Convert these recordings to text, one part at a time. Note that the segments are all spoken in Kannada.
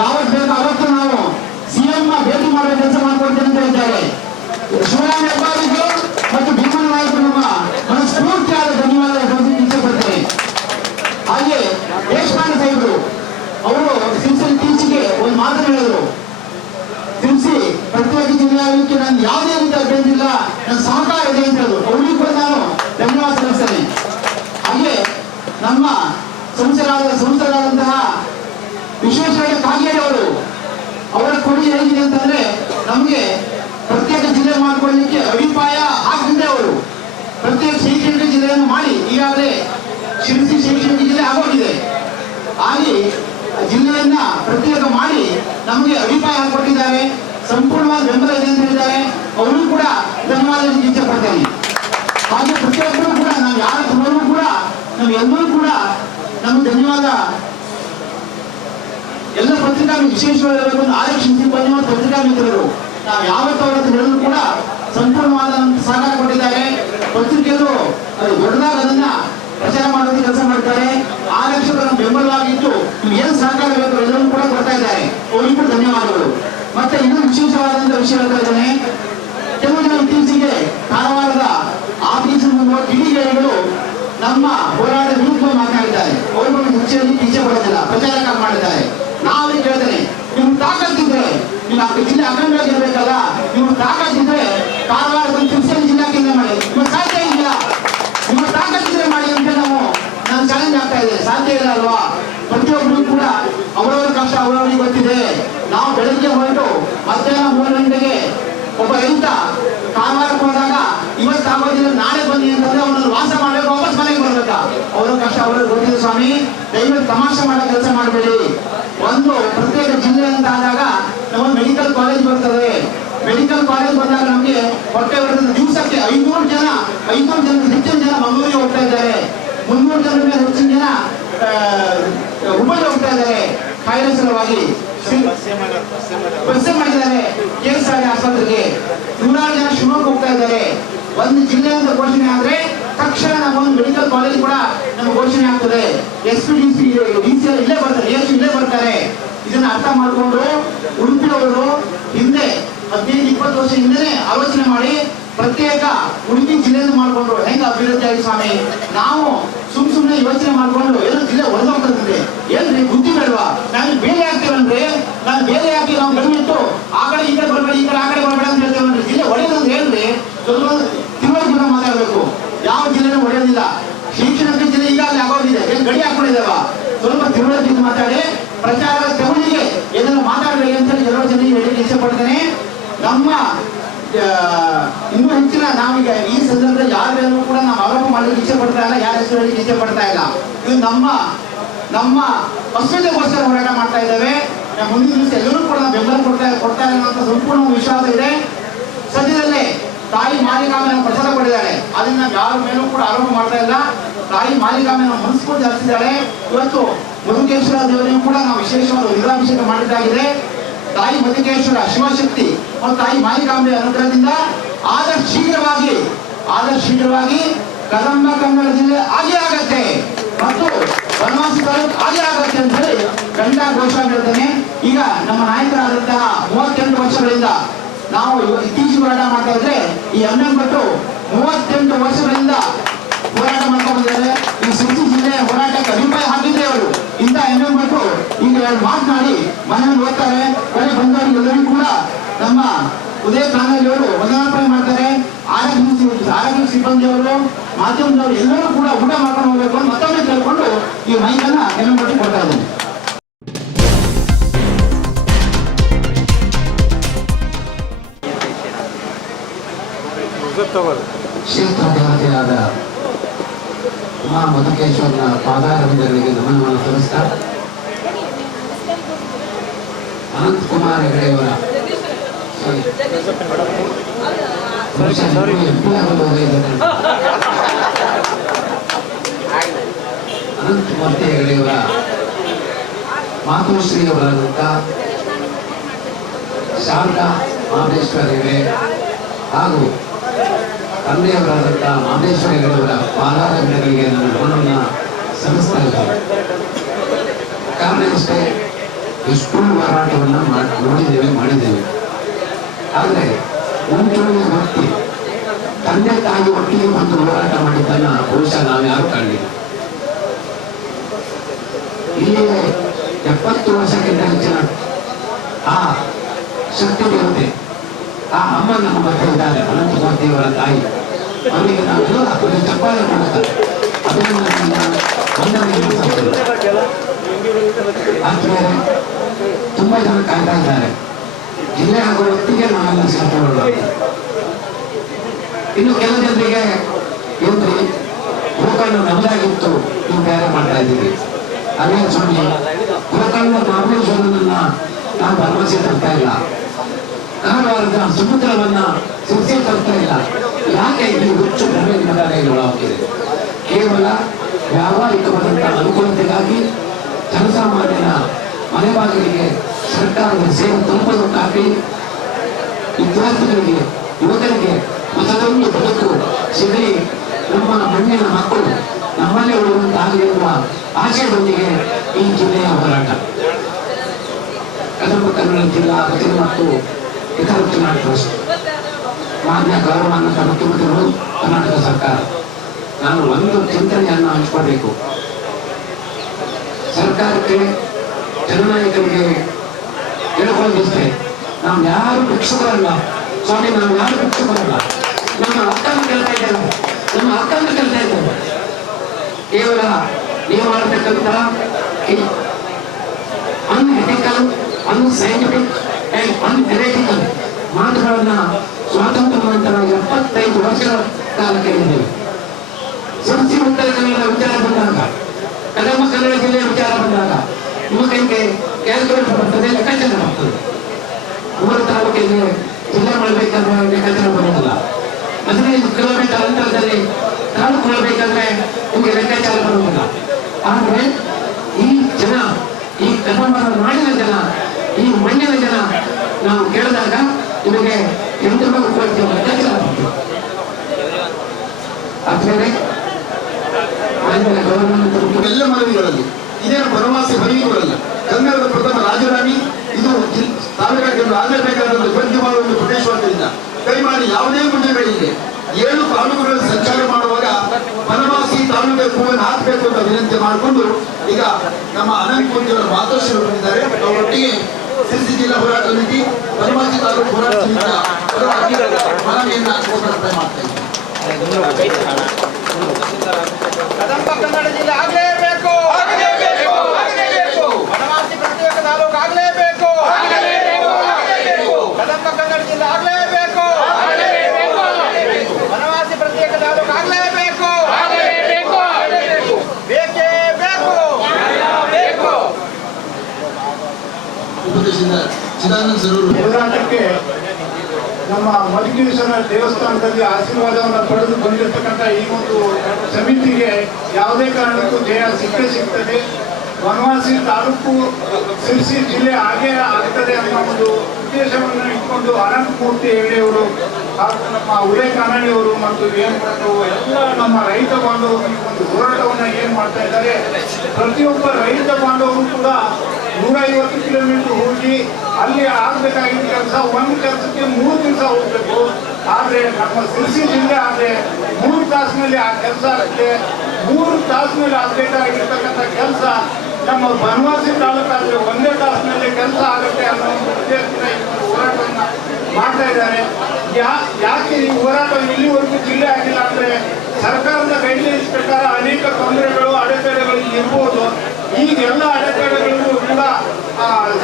ಯಾವತ್ತು ಬೇಕು ಅವತ್ತು ನಾವು ಸಿಎಂ ಭೇಟಿ ಮಾಡುವ ಕೆಲಸ ಮಾಡ್ಕೊಳ್ತೇನೆ ಅಂತ ಹೇಳ್ತಾರೆ. ಶಿವರಾಮ ಹೆಬ್ಬಾರಿಗೂ ಮತ್ತು ಭೀಮನ ನಾಯಕರು ನಮ್ಮ ಮನಸ್ಫೂರ್ತಿಯಾದ ಧನ್ಯವಾದ ಇಚ್ಛೆ ಪಡ್ತೇನೆ. ಹಾಗೆ ದೇಶಪಾಂಡೆ ಸಾಹೇಬರು ಅವರು ಸಿರಿಸಿ ತೀರ್ಚಿಗೆ ಒಂದು ಮಾತು ಹೇಳಿದ್ರು. ಸಿರಿಸಿ ಪ್ರತ್ಯೇಕ ಜಿಲ್ಲೆ ಆಗಲಿಕ್ಕೆ ನಾನು ಯಾವುದೇ ರೀತಿ ಅಭ್ಯಂತಿಲ್ಲ, ನನ್ನ ಸಹಕಾರ ಇದೆ ಅಂತ ಹೇಳಿದ್ರು. ಅವರಿಗೂ ಕೂಡ ನಾನು ಧನ್ಯವಾದ ಸಲ್ಲಿಸ್ತೇನೆ. ಹಾಗೆ ನಮ್ಮ ಸಂಸದರಾದಂತಹ ವಿಶ್ವೇಶ್ವರಯ್ಯ ಕಾಗೇರಿ ಅವರು ಅವರ ಕೊಡುಗೆ ಹೇಗಿದೆ ಅಂತಂದ್ರೆ ನಮಗೆ ಪ್ರತ್ಯೇಕ ಜಿಲ್ಲೆ ಮಾಡಿಕೊಳ್ಳಲಿಕ್ಕೆ ಅಡಿಪಾಯ ಹಾಕಿದ್ರೆ ಅವರು ಪ್ರತ್ಯೇಕ ಶೈಕ್ಷಣಿಕ ಜಿಲ್ಲೆಯನ್ನು ಮಾಡಿ ಈಗಾಗಲೇ ಶಿರಸಿ ಶೈಕ್ಷಣಿಕ ಜಿಲ್ಲೆ ಆಗೋಗಿದೆ. ಹಾಗೆ ಜಿಲ್ಲೆಯನ್ನ ಪ್ರತ್ಯೇಕ ಮಾಡಿ ನಮಗೆ ಅಡಿಪಾಯ ಹಾಕಿಕೊಟ್ಟಿದ್ದಾರೆ. ಸಂಪೂರ್ಣವಾದ ಬೆಂಬಲ ಇದೆ ಅಂತ ಹೇಳಿದ್ದಾರೆ. ಅವರು ಕೂಡ ಧನ್ಯವಾದ ಇಚ್ಛೆ ಪಡ್ತೇನೆ. ಹಾಗೆ ಪ್ರತಿಯೊಬ್ಬರು ಕೂಡ ನಾವು ಯಾರ ಎಲ್ಲರೂ ಕೂಡ ನಾವೆಲ್ಲರೂ ಕೂಡ ನಮ್ಗೆ ಧನ್ಯವಾದ. ಎಲ್ಲ ಪತ್ರಿಕಾ ವಿಶೇಷವಾಗಿ ಆರಕ್ಷಿಸಿ ಬಂದಿರುವ ಪತ್ರಿಕಾ ಮಿತ್ರರು ನಾವು ಯಾವತ್ತೂ ಅವರ ಹೇಳಿದ್ರು ಕೂಡ ಸಂಪೂರ್ಣವಾದ ಸಹಕಾರ ಕೊಟ್ಟಿದ್ದಾರೆ. ಪತ್ರಿಕೆಗಳು ಅದು ದೊಡ್ಡದಾಗ ಅದನ್ನ ಪ್ರಚಾರ ಮಾಡೋದಕ್ಕೆ ಕೆಲಸ ಮಾಡ್ತಾರೆ. ಆರಕ್ಷಕರ ಬೆಂಬಲವಾಗಿತ್ತು ನಿಮ್ಗೆ ಏನು ಸಹಕಾರ ಬೇಕು ಎಲ್ಲರೂ ಕೂಡ ಕೊಡ್ತಾ ಇದ್ದಾರೆ. ಅವರಿಗೂ ಕೂಡ ಧನ್ಯವಾದಗಳು. ಮತ್ತೆ ಇನ್ನೊಂದು ವಿಶೇಷವಾದಂತಹ ವಿಷಯ ಹೇಳ್ತಾ ಇದ್ದೇನೆ. ಕೆಲವು ಜನ ಇತ್ತೀಚೆಗೆ ಕಾರವಾರದ ಆಫೀಸ್ ಮುಂದೆ ಕಿಡಿಗೇಡಿಗಳು ನಮ್ಮ ಹೋರಾಟ ವಿರುದ್ಧ ಮಾತನಾಡಿದ್ದಾರೆ. ಅವರು ಶಿಕ್ಷೆಯಲ್ಲಿ ಇಚ್ಛೆ ಪಡೋದಿಲ್ಲ, ಪ್ರಚಾರಕ್ಕಾಗಿ ಮಾಡಿದ್ದಾರೆ. ನಾವು ಕೇಳ್ತೇನೆ, ನಿಮ್ಗೆ ತಾಕತ್ತಿದ್ರೆ ನೀವು ಜಿಲ್ಲೆ ಅಖಂಡವಾಗಿರ್ಬೇಕಲ್ಲ, ನಿಮ್ಗೆ ತಾಕತ್ತಿದ್ರೆ ಕಾರವಾರದ ಶಿಕ್ಷಣ ಜಿಲ್ಲಾ ಕೇಂದ್ರ ಮಾಡಿ. ನಿಮ್ಗೆ ಸಾಧ್ಯ ಇಲ್ಲ, ನಿಮ್ಗೆ ತಾಕತ್ತಿದ್ರೆ ಮಾಡಿ ಅಂತ ನಾನು ಚಾಲೆಂಜ್ ಆಗ್ತಾ ಇದೆ. ಸಾಧ್ಯ ಇಲ್ಲ ಅಲ್ವಾ? ಪ್ರತಿಯೊಬ್ಬರು ಕೂಡ ಅವರವರ ಕಷ್ಟ ಅವರವರಿಗೆ ಗೊತ್ತಿದೆ. ನಾವು ಬೆಳಗ್ಗೆ ಹೊರಟು ಮಧ್ಯಾಹ್ನ 3 ಗಂಟೆಗೆ ಒಬ್ಬ ರೈತ ಕಾರವಾರಕ್ಕೆ ಹೋದಾಗ ಇವತ್ತು ಆಗೋದಿಲ್ಲ ನಾಳೆ ಬನ್ನಿ ಅಂತಂದ್ರೆ ಅವನನ್ನು ವಾಸ ಮಾಡಬೇಕು, ವಾಪಸ್ ಮನೆಗೆ ಬರ್ಬೇಕಾ? ಅವರ ಕಷ್ಟ ಅವರಿಗೆ ಗೊತ್ತಿದೆ ಸ್ವಾಮಿ. ದಯವಿಟ್ಟು ತಮಾಷೆ ಮಾಡೋ ಕೆಲಸ ಮಾಡಬೇಡಿ. ಒಂದು ಪ್ರತ್ಯೇಕ ಜಿಲ್ಲೆ ಅಂತ ಆದಾಗ ನಮ್ಮ ಮೆಡಿಕಲ್ ಕಾಲೇಜ್ ಬರ್ತದೆ. ಮೆಡಿಕಲ್ ಕಾಲೇಜ್ ಬಂದಾಗ ನಮಗೆ ಹೊಟ್ಟೆ ಬರ್ತದೆ. ದಿವಸಕ್ಕೆ 500 ಜನ ಹೆಚ್ಚಿನ ಜನ ಮಂಗಳೂರಿಗೆ ಹೋಗ್ತಾ ಇದ್ದಾರೆ. 300 ಜನರ ಮೇಲೆ ಹೆಚ್ಚಿನ ಜನ ಹುಬ್ಬಳ್ಳಿ ಹೋಗ್ತಾ ಇದ್ದಾರೆ ಕಾಯಿಲೆ ಸಲುವಾಗಿ. ಬಸ್ಸೆ ಮಾಡಿದ್ದಾರೆ KSRTC ಆಸ್ಪತ್ರೆಗೆ. 100 ಜನ ಶಿವಮೊಗ್ಗ ಹೋಗ್ತಾ ಇದ್ದಾರೆ. ಒಂದು ಜಿಲ್ಲೆ ಅಂತ ಘೋಷಣೆ ಆದ್ರೆ ತಕ್ಷಣ ನಮ್ಮೊಂದು ಮೆಡಿಕಲ್ ಕಾಲೇಜ್ ಕೂಡ ನಮ್ಗೆ ಘೋಷಣೆ ಆಗ್ತದೆ. SPDC ಇಲ್ಲೇ ಬರ್ತಾರೆ, ಇಲ್ಲೇ ಬರ್ತಾರೆ. ಇದನ್ನ ಅರ್ಥ ಮಾಡಿಕೊಂಡು ಉಡುಪಿಯವರು ಹಿಂದೆ 15-20 ವರ್ಷ ಹಿಂದೆ ಆಲೋಚನೆ ಮಾಡಿ ಪ್ರತ್ಯೇಕ ಉಡುಪಿ ಜಿಲ್ಲೆಯನ್ನು ಮಾಡಿಕೊಂಡ್ರು. ಹೆಂಗ ಅಭಿವೃದ್ಧಿ ಆಗಿ ಸ್ವಾಮಿ? ನಾವು ಸುಮ್ಮನೆ ಯೋಚನೆ ಮಾಡ್ಕೊಂಡು ಏನೋ ಜಿಲ್ಲೆ ಹೊರದೋಗ್ತದೆ ಏನ್ರಿ ಬುದ್ಧಿ ಬೇಡವಾ? ನಾನು ಬೇರೆ ಆಗ್ತೇವನ್ರಿ, ನಾನು ಬೇರೆ ಹಾಕಿ ನಾವು ಗಡಿಬಿಟ್ಟು ಆ ಕಡೆ ಈ ಕಡೆ ಬರ್ಬೇಡ, ಈ ಕಡೆ ಆ ಕಡೆ ಬರ್ಬೇಡ ಅಂತ ಹೇಳ್ತೇವನ್ರಿ. ಜಿಲ್ಲೆ ಒಡೆಯೋದಂದ್ರೆ ಏನ್ರಿ? ಸ್ವಲ್ಪ ತಿಳುವಳಿಕೆ ಮಾತಾಡ್ಬೇಕು. ಯಾವ ಜಿಲ್ಲೆನೂ ಒಡೆಯೋದಿಲ್ಲ. ಶಿಕ್ಷಣಕ್ಕೆ ಜಿಲ್ಲೆ ಈಗಾಗಲೇ ಆಗೋದಿದೆ, ಏನ್ ಗಡಿ ಹಾಕೊಂಡಿದ್ದೇವ? ಸ್ವಲ್ಪ ತಿಳುವಳಿಕೆ ಮಾತಾಡಿ ಪ್ರಚಾರದ ತೆವಳಿಗೆ ಇದನ್ನು ಮಾತಾಡಬೇಕು ಅಂತ ಹೇಳಿ ಕೆಲವು ಜನರಿಗೆ ಹೇಳಲಿಕ್ಕೆ ಇಚ್ಛೆ ಪಡ್ತೇನೆ. ನಮ್ಮ ಇನ್ನೂ ಹೆಚ್ಚಿನ ನಾವೀಗ ಈ ಸಂದರ್ಭದಲ್ಲಿ ಯಾರು ಕೂಡ ನಾವು ಆರೋಪ ಮಾಡಲಿಕ್ಕೆ ಇಚ್ಛೆ ಪಡ್ತಾ ಇಲ್ಲ, ಯಾರ ಹೆಸರು ಹೇಳಲಿಕ್ಕೆ ಇಚ್ಛೆ ಪಡ್ತಾ ಇಲ್ಲ. ಇದು ನಮ್ಮ ಅಸ್ಮಿತೆಗೋಸ್ಕರ ಹೋರಾಟ ಮಾಡ್ತಾ ಇದ್ದೇವೆ. ಮುಂದಿನ ದಿವಸ ಎಲ್ಲರೂ ಕೂಡ ಬೆಂಬಲ ಕೊಡ್ತಾ ಇಲ್ಲ ಅಂತ ಸಂಪೂರ್ಣ ವಿಶ್ವಾಸ ಇದೆ. ಸದ್ಯದಲ್ಲೇ ತಾಯಿ ಮಾಲಿಕಾಂಬೆ ನಾವು ಪ್ರಸಾದ ಕೊಟ್ಟಿದ್ದಾರೆ. ಅದನ್ನ ಯಾರ ಮೇಲೂ ಕೂಡ ಆರೋಪ ಮಾಡ್ತಾ ಇಲ್ಲ. ತಾಯಿ ಮಾಲಿಕಾಂಬೆ ನಾವು ಮನಸ್ಫೂರ್ತಿ ಹರಿಸಿದ್ದಾಳೆ. ಇವತ್ತು ಮಧುಕೇಶ್ವರ ದೇವರಿಗೂ ಕೂಡ ನಾವು ವಿಶೇಷವಾದ ರುದ್ರಾಭಿಷೇಕ ಮಾಡಿದ್ದಾಗಿದೆ. ತಾಯಿ ಮಧುಕೇಶ್ವರ ಶಿವಶಕ್ತಿ ಮತ್ತು ತಾಯಿ ಮಾಲಿಕಾಂಬೆ ಅನುಗ್ರಹದಿಂದ ಆದಷ್ಟು ಶೀಘ್ರವಾಗಿ ಕದಂಬ ಕನ್ನಡ ಜಿಲ್ಲೆ ಆಗೇ ಆಗತ್ತೆ ಮತ್ತು ಬನವಾಸಿ ತಾಲೂಕು ಆಗೇ ಆಗತ್ತೆ ಅಂತ ಹೇಳಿ ಗಂಟಾ ಘೋಷಣೆ ಹೇಳ್ತೇನೆ. ಈಗ ನಮ್ಮ ನಾಯಕರಾದಂತಹ 38 ವರ್ಷಗಳಿಂದ ನಾವು ಇತ್ತೀಚೆಗೆ ಹೋರಾಟ ಮಾಡ್ತಾ ಇದ್ರೆ ಈ ಭಟ್ಟು 38 ವರ್ಷಗಳಿಂದ ಹೋರಾಟ ಮಾಡ್ತಾ ಬಂದಿದ್ದಾರೆ. ಈ ಶಿರಸಿ ಜಿಲ್ಲೆಯ ಹೋರಾಟಕ್ಕೆ ಅಭಿಪ್ರಾಯ ಹಾಕಿದ್ರೆ ಅವರು ಇಂಥ ಭಟ್ಟು ಈಗ ಮಾತನಾಡಿ ಮನೆಯಲ್ಲಿ ಓದ್ತಾರೆ. ಬರೀ ಬಂದವರಿಗೆಲ್ಲರಿಗೂ ಕೂಡ ನಮ್ಮ ಉದಯ ಕಾನೂನಿಯವರು ವಂದನಾರ್ಪಣೆ ಮಾಡ್ತಾರೆ. ಆರೋಗ್ಯ ಸಿಬ್ಬಂದಿಯವರು, ಮಾಧ್ಯಮದವರು ಎಲ್ಲರೂ ಕೂಡ ಊಟ ಮಾಡ್ಕೊಂಡು ಹೋಗ್ಬೇಕು ಅಂತ ಮತ್ತೊಮ್ಮೆ ಕೇಳ್ಕೊಂಡು ಈ ಮೈಕನ್ನ ಭಟ್ಟು ಕೊಡ್ತಾ ಇದ್ದಾರೆ. ಕ್ಷೇತ್ರ ದೇವತೆಯಾದ ಉಮಾ ಮಧುಕೇಶ್ವರನ ಪಾದಾರವಿಂದಗಳಿಗೆ ನಮನವನ್ನು ಸಲ್ಲಿಸ್ತಾ ಅನಂತಕುಮಾರ್ ಹೆಗಡೆಯವರ ಅನಂತಮೂರ್ತಿ ಹೆಗಡೆಯವರ ಮಾತೃಶ್ರೀಯವರಾದಂಥ ಶಾರದಾ ಮಾಮಲೇಶ್ವರ ಹೆಗಡೆ ಹಾಗೂ ತಂದೆಯವರಾದಂಥ ಮಾಮಲೇಶ್ವರ ಹೆಗಡೆಯವರ ಪಾದಾರವಿಂದಗಳಿಗೆ ನನ್ನ ನಮನವನ್ನು ಸಲ್ಲಿಸ್ತಾ ಇದ್ದಾರೆ. ಕಾರಣ ಇಷ್ಟೇ, ಎಷ್ಟೋ ಹೋರಾಟವನ್ನು ನೋಡಿದ್ದೇವೆ, ಮಾಡಿದ್ದೇವೆ. ಆದರೆ ಮುಂಚೂಣಿ ವ್ಯಕ್ತಿ ತಂದೆ ತಾಯಿ ಒಟ್ಟಿಗೆ ಒಂದು ಹೋರಾಟ ಮಾಡಿದ್ದನ್ನ ಬಹುಶಃ ನಾವ್ಯಾರು ಕಾಣಲಿಲ್ಲ. ಇಲ್ಲಿಯೇ 70 ವರ್ಷಕ್ಕಿಂತ ಹೆಚ್ಚಿನ ಆ ಶಕ್ತಿ ದೇವತೆ, ಆ ಅಮ್ಮ ನಮ್ಮ ಮಧ್ಯೆ ಇದ್ದಾರೆ, ಅನಂತಮೂರ್ತಿಯವರ ತಾಯಿ. ಅವರಿಗೆ ನಾವೆಲ್ಲ ಒಂದು ಚಪ್ಪಾಳೆ ಮಾಡುತ್ತಾರೆ, ಅಭಿನಂದನೆಯಿಂದ ವಂದನೆಯನ್ನು ಸಲ್ಲಿಸುತ್ತೇವೆ. ಆದ್ಮೇಲೆ ತುಂಬಾ ಜನ ಕಾಯ್ತಾ ಇದ್ದಾರೆ. ಜಿಲ್ಲೆ ಆಗುವ ಹೊತ್ತಿಗೆ ನಾವೆಲ್ಲ ಸೇರ್ಕೊಳ್ಳೋಣ. ಇನ್ನು ಕೆಲ ಜನರಿಗೆ ಏನ್ರಿ ಗೋಕರ್ಣ ನಮ್ಮದಾಗಿತ್ತು, ನೀವು ಬೇರೆ ಮಾಡ್ತಾ ಇದ್ದೀವಿ. ಅದೇ ಸ್ವಾಮಿ, ಗೋಕರ್ಣ ಮಹಾಬಲೇಶ್ವರನನ್ನ ನಾವು ಭರವಸೆ ತರ್ತಾ ಇಲ್ಲ, ಕಾರವಾರದ ಸಮುದ್ರವನ್ನ ಸುರಿಸಿ ತರ್ತಾ ಇಲ್ಲ. ಯಾಕೆ ಈ ಹುಚ್ಚು ಭ್ರಮೆ ಒಳಗಾಗಿದೆ? ಕೇವಲ ವ್ಯಾವಹಾರಿಕವಾದಂತಹ ಅನುಕೂಲತೆಗಾಗಿ ಜನಸಾಮಾನ್ಯನ ಮನೆ ಬಾಗಿಲಿಗೆ ಸರ್ಕಾರದ ಸೇವೆ ತಲುಪೋದಕ್ಕಾಗಿ ವಿದ್ಯಾರ್ಥಿಗಳಿಗೆ, ಯುವಕರಿಗೆ ಹೊಸದೊಂದು ಬದುಕು ಸಿಗಲಿ, ನಮ್ಮ ಮಣ್ಣಿನ ಮಕ್ಕಳು ನಮ್ಮಲ್ಲೇ ಉಳಿಯುವಂತಾಗಲಿ ಎನ್ನುವ ಆಶಯದೊಂದಿಗೆ ಈ ಜಿಲ್ಲೆಯ ಹೋರಾಟ. ಕದಂಬ ಕನ್ನಡ ಜಿಲ್ಲಾ ರಚನೆ ಮತ್ತು ಇತರ ಚುನಾವಣೆ ಟ್ರಸ್ಟ್, ಮಾನ್ಯ ಗೌರವಾನ್ವಿತ ಮುಖ್ಯಮಂತ್ರಿಗಳು, ಕರ್ನಾಟಕ ಸರ್ಕಾರ, ನಾನು ಒಂದು ಚಿಂತನೆಯನ್ನು ಹಂಚಿಕೊಳ್ಬೇಕು. ಸರ್ಕಾರಕ್ಕೆ, ಜನನಾಯಕರಿಗೆ ಹೇಳ್ಕೊಂಡಿದ್ದೆ, ನಾವು ಯಾರು ಭಿಕ್ಷುಕರಲ್ಲ ಸ್ವಾಮಿ, ನಾವು ಯಾರು ಭಿಕ್ಷುಕರಲ್ಲ. ನಮ್ಮ ಹಕ್ಕನ್ನು ಕೇಳ್ತಾ ಇದ್ದೇವೆ, ನಮ್ಮ ಹಕ್ಕನ್ನು ಕೇಳ್ತಾ ಇದ್ದೇವೆ. ಕೇವಲ ನೀವು ಮಾಡತಕ್ಕಂಥ ಅನ್ಎಥಿಕಲ್, ಅನ್ಸೈಂಟಿಫಿಕ್ ಅಂಡ್ ಅನ್ಎಥಿಕಲ್ ಮಾತುಗಳನ್ನ ಸ್ವಾತಂತ್ರ್ಯ ನಂತರ 75 ವರ್ಷಗಳ ಕಾಲ ಕೇಳಿದ್ದೇವೆ. ಸಂಸ್ಥೆ ಉತ್ತರ ಕನ್ನಡ ವಿಚಾರ ಬಂದಾಗ, ಕದಂಬ ಕನ್ನಡ ಜಿಲ್ಲೆಯ ವಿಚಾರ ಬಂದಾಗ ನಿಮ್ಮ ಕೈಗೆ ಕ್ಯಾಲ್ಕುಲೇಟರ್ ಬರ್ತದೆ, ಲೆಕ್ಕಾಚಾರ ಬರ್ತದೆ. 3 ತಾಲೂಕಿಗೆ ಜಿಲ್ಲೆ ಮಾಡಬೇಕಾದ್ರೆ ಲೆಕ್ಕಾಚಾರ ಬರೋದಿಲ್ಲ. 15 ಕಿಲೋಮೀಟರ್ ಅಂತರದಲ್ಲಿ ತಾಲೂಕು ಮಾಡಬೇಕಾದ್ರೆ ನಿಮಗೆ ಲೆಕ್ಕಾಚಾರ ಬರುವುದಿಲ್ಲ. ಆದರೆ ಈ ಜನ, ಈ ಕದಂಬರ ನಾಡಿನ ಜನ, ಈ ಮಣ್ಣಿನ ಜನ ನಾವು ಕೇಳಿದಾಗ ನಿಮಗೆ ಎಂಟು ಕೊಡ್ತೀವಿ ಲೆಕ್ಕಾಚಾರ ಬರ್ತದೆ. ಆದ್ಮೇಲೆ ಎಲ್ಲ ಮನವಿಗಳಲ್ಲಿ ಇದೇನು ಬನವಾಸಿ ಹೊರಗಿರುವಲ್ಲ. ಕನ್ನಡದ ಪ್ರಥಮ ರಾಜಧಾನಿ ಇದು, ತಾಲೂಕಾಗಿ ಆಗಲೇಬೇಕಾದ ಒಂದು ಪಂಚಮಾಲ ಒಂದು ಪ್ರದೇಶವಾದ್ದರಿಂದ ದಯಮಾಡಿ ಯಾವುದೇ ಮುಂಜಾನೆಗಳಿದೆ 7 ತಾಲೂಕುಗಳಲ್ಲಿ ಸಂಚಾರ ಮಾಡುವಾಗ ಬನವಾಸಿ ತಾಲೂಕಿಗೆ ಹೂವನ್ನು ಹಾಕಬೇಕು ಅಂತ ವಿನಂತಿ ಮಾಡಿಕೊಂಡು ಈಗ ನಮ್ಮ ಅನಂತಮೂರ್ತಿಯವರ ಮಾತೋಶ್ರೀ ಬಂದಿದ್ದಾರೆ. ಅವರೊಟ್ಟಿಗೆ ಸಿರ್ಸಿ ಜಿಲ್ಲಾ ಹೋರಾಟ ಸಮಿತಿ, ಬನವಾಸಿ ತಾಲೂಕು ಹೋರಾಟ ಸಮಿತಿಯ ಮನವಿಯನ್ನು ಹಾಕುವಂತ ಮಾಡ್ತಾ ಇದ್ದಾರೆ. ಕದಂಬ ಕನ್ನಡ ಜಿಲ್ಲೆ ಆಗಲೇಬೇಕು, ಬನವಾಸಿ ಪ್ರತ್ಯೇಕ ತಾಲೂಕು ಆಗಲೇಬೇಕು, ಕದಂಬ ಕನ್ನಡ ಜಿಲ್ಲೆ ಆಗಲೇಬೇಕು, ಬನವಾಸಿ ಪ್ರತ್ಯೇಕ ತಾಲೂಕು ಆಗಲೇಬೇಕು, ಬೇಕೇ ಬೇಕು. ಉಪದೇಶದಿಂದ ಚಿದಾನಂದ ಸರೋರು ಹೋರಾಟಕ್ಕೆ ನಮ್ಮ ಮಧುಗಿರೀಶ್ವರ ದೇವಸ್ಥಾನದಲ್ಲಿ ಆಶೀರ್ವಾದವನ್ನು ಪಡೆದು ಬಂದಿರತಕ್ಕಂಥ ಈ ಒಂದು ಸಮಿತಿಗೆ ಯಾವುದೇ ಕಾರಣಕ್ಕೂ ಜಯ ಸಿಗ್ತದೆ. ಬನವಾಸಿ ತಾಲೂಕು ಸಿರ್ಸಿ ಜಿಲ್ಲೆ ಹಾಗೇ ಆಗ್ತದೆ ಅನ್ನೋ ಒಂದು ಉದ್ದೇಶವನ್ನು ಇಟ್ಕೊಂಡು ಅನಂತಮೂರ್ತಿ ಹೆಗಡೆಯವರು ಹಾಗೂ ನಮ್ಮ ಉದಯ ಕಾನಣಿಯವರು ಮತ್ತು ಎಲ್ಲ ನಮ್ಮ ರೈತ ಬಾಂಧವರು ಈ ಒಂದು ಹೋರಾಟವನ್ನು ಏನು ಮಾಡ್ತಾ ಇದ್ದಾರೆ. ಪ್ರತಿಯೊಬ್ಬ ರೈತ ಬಾಂಧವರು ಕೂಡ 150 ಕಿಲೋಮೀಟರ್ ಹೋಗಿ ಅಲ್ಲಿ ಆಗಬೇಕಾಗಿದ್ದ ಕೆಲಸ ಒಂದು ಕೆಲಸಕ್ಕೆ 3 ದಿವಸ ಹೋಗ್ಬೇಕು. ಆದರೆ ನಮ್ಮ ಸಿರ್ಸಿ ಜಿಲ್ಲೆ ಆದರೆ 3 ತಾಸಿನಲ್ಲಿ ಆ ಕೆಲಸ ಆಗುತ್ತೆ. 3 ತಾಸಿನಲ್ಲಿ ಆಗಬೇಕಾಗಿರ್ತಕ್ಕಂಥ ಕೆಲಸ ನಮ್ಮ ಬನವಾಸಿ ತಾಲೂಕಾದ್ರೆ 1 ತಾಸಿನಲ್ಲಿ ಕೆಲಸ ಆಗುತ್ತೆ ಅನ್ನೋ ಒಂದು ಉದ್ದೇಶದಿಂದ ಈ ಹೋರಾಟವನ್ನು ಮಾಡ್ತಾ ಇದ್ದಾರೆ. ಯಾಕೆ ಈ ಹೋರಾಟ ಇಲ್ಲಿವರೆಗೂ ಜಿಲ್ಲೆ ಆಗಿಲ್ಲ ಅಂದ್ರೆ ಸರ್ಕಾರದ ಗೈಡ್ಲೈನ್ಸ್ ಪ್ರಕಾರ ಅನೇಕ ತೊಂದರೆಗಳು, ಅಡೆತಡೆಗಳು ಇರ್ಬೋದು. ಈಗೆಲ್ಲ ಅಡೆತಡೆಗಳು ಕೂಡ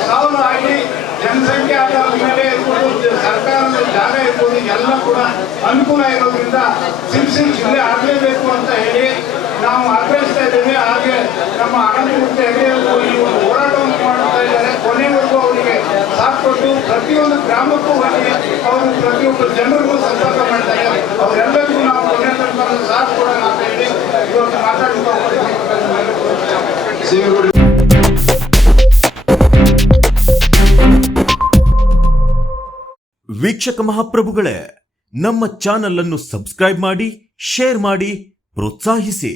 ಸಾಲ್ವ್ ಆಗಿ ಜನಸಂಖ್ಯೆ ಆಧಾರದ ಮೇಲೆ ಇರ್ಬೋದು, ಸರ್ಕಾರದ ಜಾಗ ಇರ್ಬೋದು, ಎಲ್ಲ ಕೂಡ ಅನುಕೂಲ ಇರೋದ್ರಿಂದ ಸಿರ್ಸಿ ಜಿಲ್ಲೆ ಆಗಲೇಬೇಕು ಅಂತ ಹೇಳಿ ನಾವು ಆಗ್ರಹಿಸ್ತಾ ಇದ್ದೇವೆ. ಹಾಗೆ ನಮ್ಮ ಅನಂತಮೂರ್ತಿ ಹೆಗಡೆಯವರು ಈ ಒಂದು ಹೋರಾಟವನ್ನು ಮಾಡ್ತಾ ಇದ್ದಾರೆ. ಕೊನೆವರೆಗೂ ಅವರಿಗೆ ಸಾಥ್ ಕೊಟ್ಟು ಪ್ರತಿಯೊಂದು ಗ್ರಾಮಕ್ಕೂ ಹೋಗಿ ಅವರು ಪ್ರತಿಯೊಬ್ಬರು ಜನರಿಗೂ ಸಂಪರ್ಕ ಮಾಡ್ತಾರೆ. ಅವರೆಲ್ಲರಿಗೂ ನಾವು ಕೊನೆ ತನಕ ಸಾಥ್ ಕೊಡೋಣ ಅಂತ ಹೇಳಿ ಇವತ್ತು ಮಾತಾಡುತ್ತಾ ವೀಕ್ಷಕ ಮಹಾಪ್ರಭುಗಳೇ, ನಮ್ಮ ಚಾನಲ್ ಅನ್ನು ಸಬ್ಸ್ಕ್ರೈಬ್ ಮಾಡಿ, ಶೇರ್ ಮಾಡಿ, ಪ್ರೋತ್ಸಾಹಿಸಿ.